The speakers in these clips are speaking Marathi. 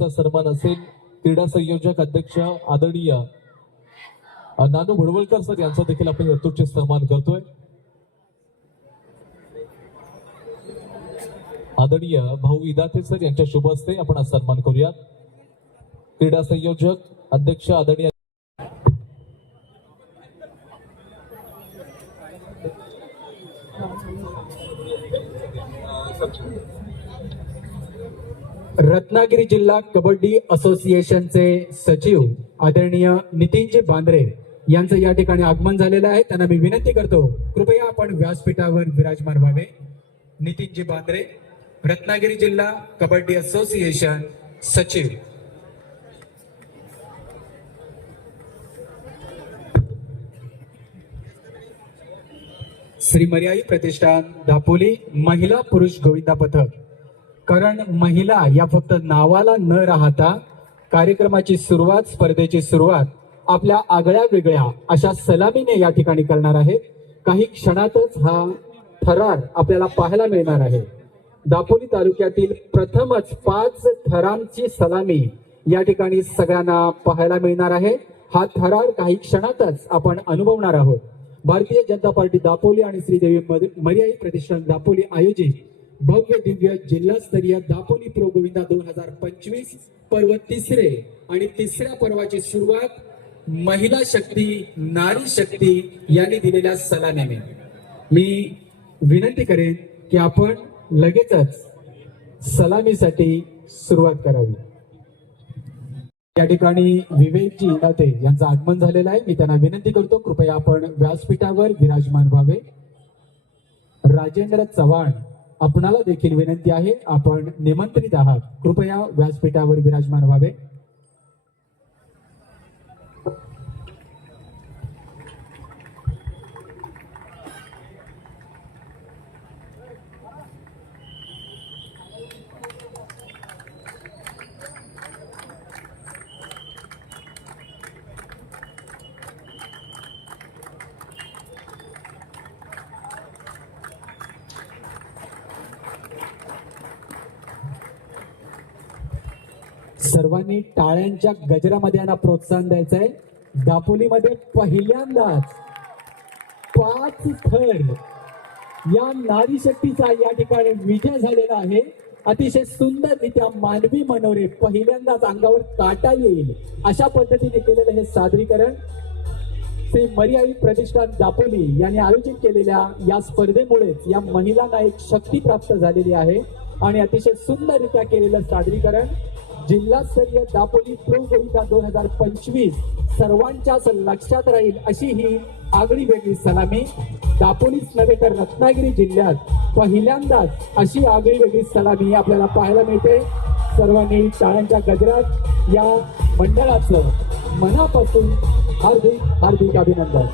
यांचा सन्मान असेल. क्रीडा संयोजक अध्यक्ष आदरणीय नानू भडवळकर सर यांचा देखील आपण यथोचित सन्मान करतोय. आदरणीय भाऊ इदाते सर यांच्या शुभ हस्ते आपण आज सन्मान करूयात क्रीडा संयोजक अध्यक्ष आदरणीय रत्नागिरी जिल्हा कबड्डी असोसिएशनचे सचिव आदरणीय नितीनजी बांद्रे यांचं या ठिकाणी आगमन झालेलं आहे. त्यांना मी विनंती करतो कृपया आपण व्यासपीठावर विराजमान व्हावे. नितीनजी बांद्रे रत्नागिरी जिल्हा कबड्डी असोसिएशन सचिव. श्री मर्याई प्रतिष्ठान दापोली महिला पुरुष गोविंदा पथक. कारण महिला या फक्त नावाला न राहता कार्यक्रमाची सुरुवात स्पर्धेची सुरुवात आपल्या आगळ्या वेगळ्या अशा सलामीने या ठिकाणी करणार आहेत काही क्षणातच हा थरार आपल्याला पाहायला मिळणार आहे. दापोली तालुक्यातील प्रथमच पाच थरांची सलामी या ठिकाणी सगळ्यांना पाहायला मिळणार आहे. हा थरार काही क्षणातच आपण अनुभवणार आहोत. भारतीय जनता पार्टी दापोली आणि श्रीदेवी मद- मर्याई प्रतिष्ठान दापोली आयोजित भव्य दिव्य जिल्हास्तरीय दापोली प्रो गोविंदा दोन हजार पंचवीस पर्व तिसरे आणि तिसऱ्या पर्वाची सुरुवात महिला शक्ती नारी शक्ती यांनी दिलेल्या सलाम्याने मी विनंती करेन की आपण लगेचच सलामीसाठी सुरुवात करावी. या ठिकाणी विवेकजी इनाते यांचं आगमन झालेलं आहे. मी त्यांना विनंती करतो कृपया आपण व्यासपीठावर विराजमान व्हावे. राजेंद्र चव्हाण आपणाला देखील विनंती आहे आपण निमंत्रित आहात. कृपया व्यासपीठावर विराजमान व्हावे. सर्वांनी टाळ्यांच्या गजरामध्ये यांना प्रोत्साहन द्यायचं आहे. दापोलीमध्ये पहिल्यांदाच पाच थर या नारी शक्तीचा या ठिकाणी विजय झालेला आहे. अतिशय सुंदररित्या मानवी मनोरे पहिल्यांदाच अंगावर काटा येईल अशा पद्धतीने केलेलं हे सादरीकरण. श्री मर्याई प्रतिष्ठान दापोली यांनी आयोजित केलेल्या या स्पर्धेमुळेच या महिलांना एक शक्ती प्राप्त झालेली आहे आणि अतिशय सुंदररित्या केलेलं सादरीकरण. जिल्हास्तरीय दापोली प्रो कविता दोन हजार पंचवीस सर्वांच्याच लक्षात राहील अशी ही आगळी वेगळी सलामी. दापोलीच नव्हे तर रत्नागिरी जिल्ह्यात पहिल्यांदाच अशी आगळी वेगळी सलामी आपल्याला पाहायला मिळते. सर्वांनी टाळ्यांच्या गजरात या मंडळाचं मनापासून हार्दिक हार्दिक अभिनंदन.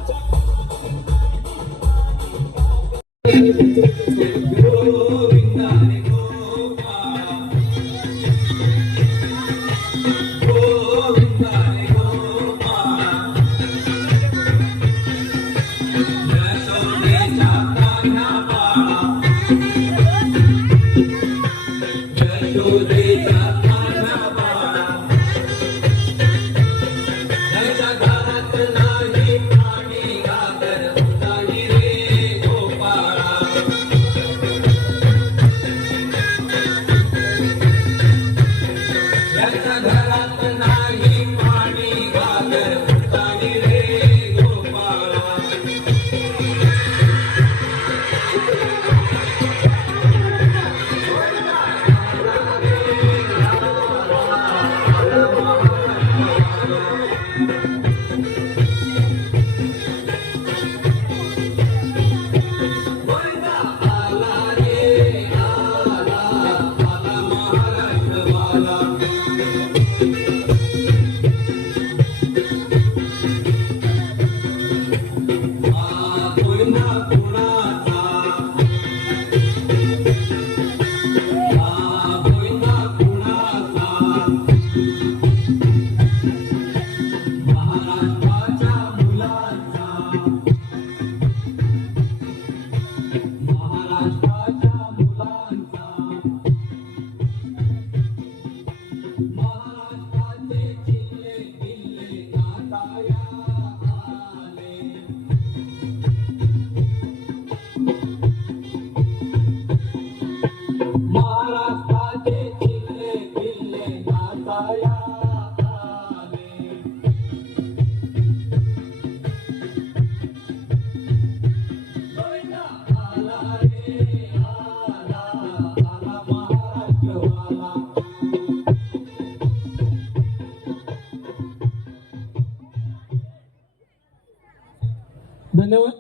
धन्यवाद.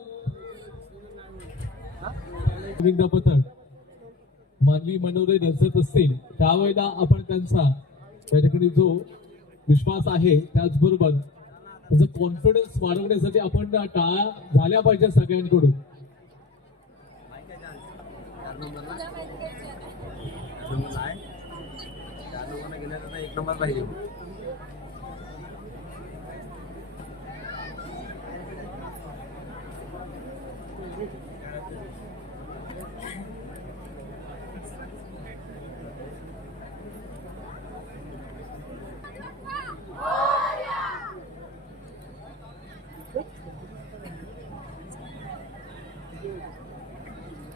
पथक. मानवी मनोरे रचत असतील त्यावेळेला आपण त्यांचा त्या ठिकाणी जो विश्वास आहे त्याचबरोबर त्याचा कॉन्फिडन्स वाढवण्यासाठी आपण टाळ्या झाल्या पाहिजे सगळ्यांकडून. एक नंबर पाहिजे.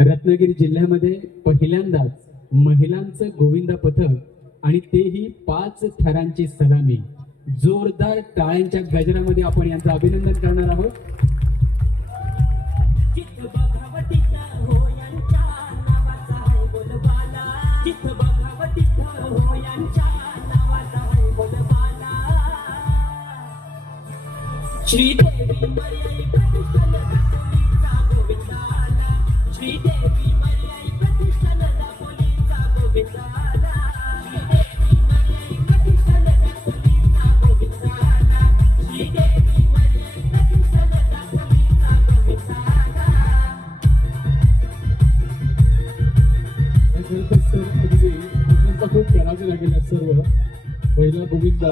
रत्नागिरी जिल्ह्यामध्ये पहिल्यांदाच महिलांचं गोविंदा पथक आणि तेही पाच थरांची सलामी. जोरदार टाळ्यांच्या गजरामध्ये आपण यांचं अभिनंदन करणार आहोत. श्रीदेवी मर्याई प्रतिष्ठान दापोलीचा गोविंदाला श्रीदेवी मर्याई प्रतिष्ठान दापोलीचा गोविंदाला श्रीदेवी मर्याई प्रतिष्ठान दापोलीचा गोविंदाला श्रीदेवी मर्याई प्रतिष्ठान दापोलीचा गोविंदाला तर सर म्हणजे खूप लागेल सर्व. पहिला गोविंदा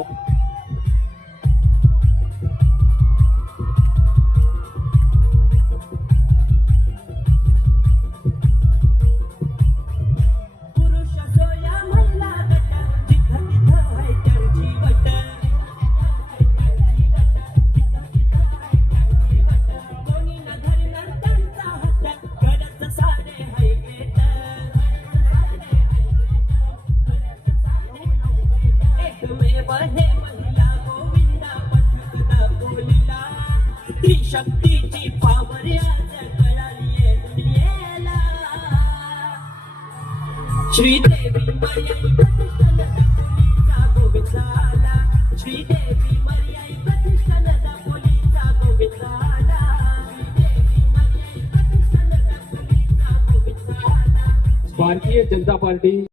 गोविंदाला भारतीय जनता पार्टी